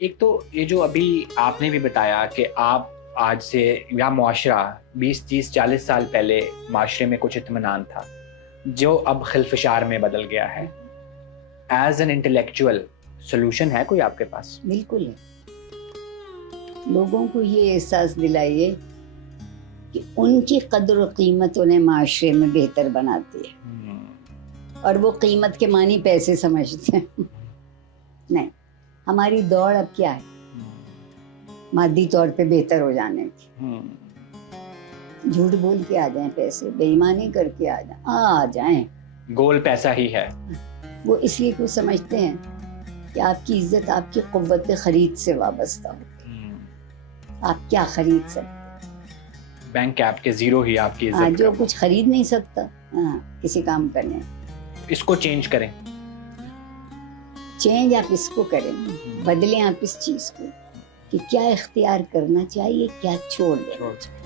ایک تو یہ جو ابھی آپ نے بھی بتایا کہ آپ آج سے یا معاشرہ 20 30 40 سال پہلے معاشرے میں کچھ اطمینان تھا جو اب خلفشار میں بدل گیا ہے. ایز این انٹلیکچوئل سولوشن ہے کوئی آپ کے پاس؟ بالکل ہے. لوگوں کو یہ احساس دلائیے کہ ان کی قدر و قیمت انہیں معاشرے میں بہتر بناتی ہے، اور وہ قیمت کے معنی پیسے سمجھتے ہیں. نہیں، ہماری دوڑ اب کیا ہے؟ مادی طور پہ بہتر ہو جانے کی. جھوٹ بول کے آ جائیں پیسے، بے ایمانی کر کے آ جائیں. گول پیسہ ہی ہے. وہ اس لیے کچھ سمجھتے ہیں کہ آپ کی عزت آپ کی قوت خرید سے وابستہ ہو. آپ کیا خرید سکتے؟ بینک ایپ کے زیرو ہی آپ کی عزت. جو کچھ خرید نہیں سکتا کسی کام کرنے. اس کو چینج کریں. چینج آپ اس کو کریں، بدلیں آپ اس چیز کو کہ کیا اختیار کرنا چاہیے، کیا چھوڑ دینا چاہیے.